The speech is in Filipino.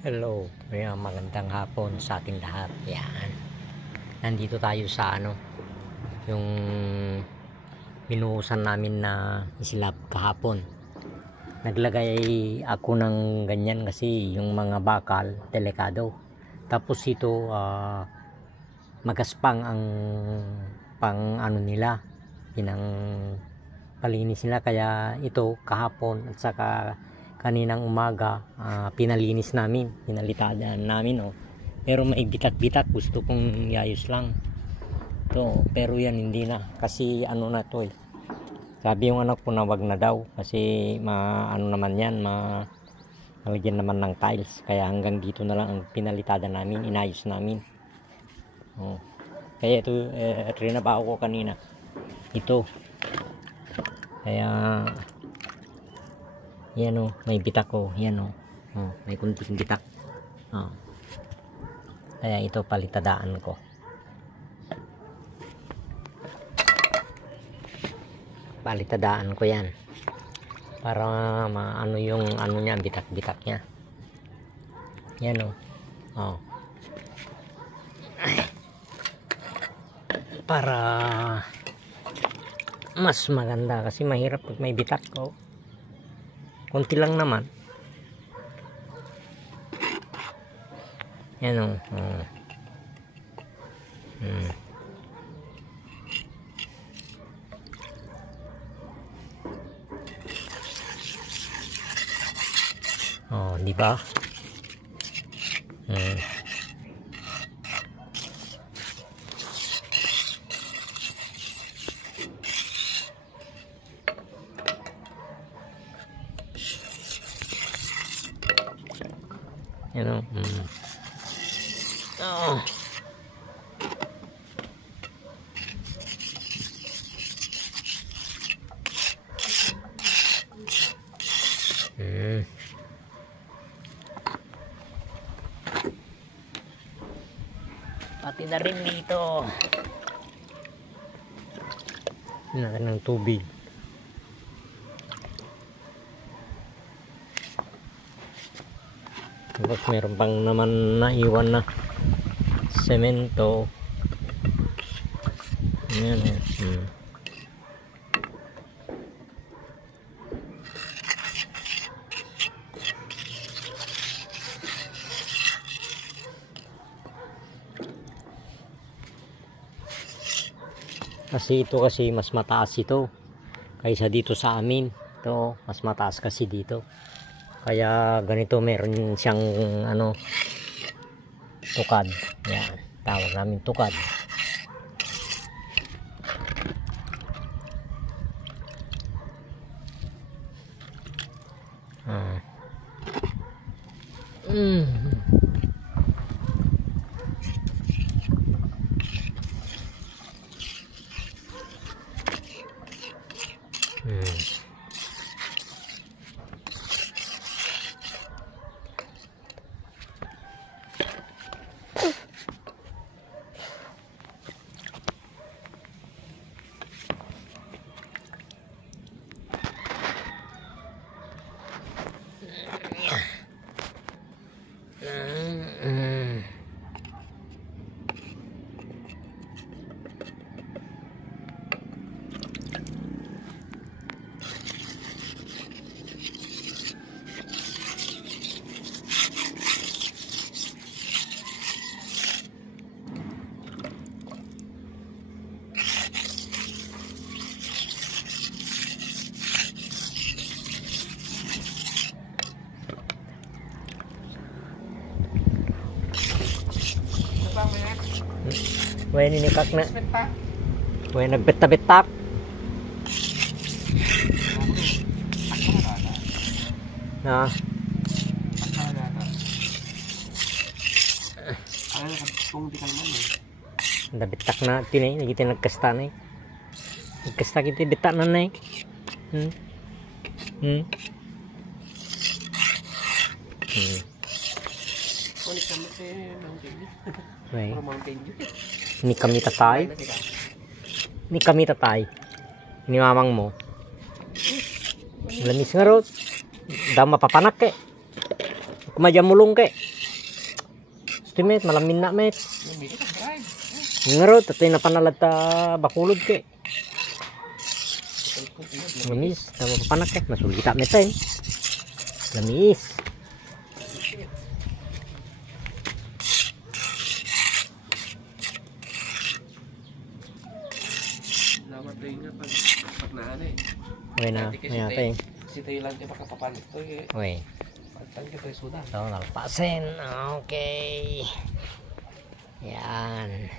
Hello, magandang hapon sa ating lahat. Yan. Nandito tayo sa yung binuhusan namin na slab kahapon. Naglagay ako ng ganyan kasi yung mga bakal, delikado. Tapos ito, magaspang ang nila, pinang palinis nila. Kaya ito kahapon at saka kaninang umaga pinalinis namin, pinalitadan namin pero may bitak-bitak, gusto kong iayos lang to, pero yan hindi na kasi na to sabi yung anak ko na wag na daw kasi naman yan, malagyan naman ng tiles, kaya hanggang dito na lang ang pinalitadan namin, inayos namin. Kaya ito trinabaho ko kanina ito, kaya yan may bitak yan may kunting bitak. Kaya ito palitadaan ko. Palitadaan ko yan para maano yung niya, bitak-bitak niya. Yan para mas maganda kasi mahirap pag may bitak konti lang naman. Yan di ba? Yan pati na rin dito ng tubig. Tapos meron pang naman naiwan na semento. Yan kasi ito kasi mas mataas ito kaysa dito sa amin. Ito mas mataas kasi dito, kaya ganito meron siyang tukad. Yan, tawag namin tukad. Way ninikak na. Way nagbeta-betak. Na. Nabitak na tinay, nagiti nagkasta na. Nagkasta kiti bitak na na. Ni kami tatay. Ni mamang mo. Lamis nga ro. Da mapapanak Kumadya mulong ke. Estimate malamin na met. Ngarot at napanalat ta bakulod ke. Lamis, tama papanak ke. Masulita met eh. Lamis. Namatay nga pag naan eh. Okay na, may ate. Si Thailand yung makapapalit to eh. Okay. Pagtan ka tayo sudan. So, nalpasin. Okay. Yan.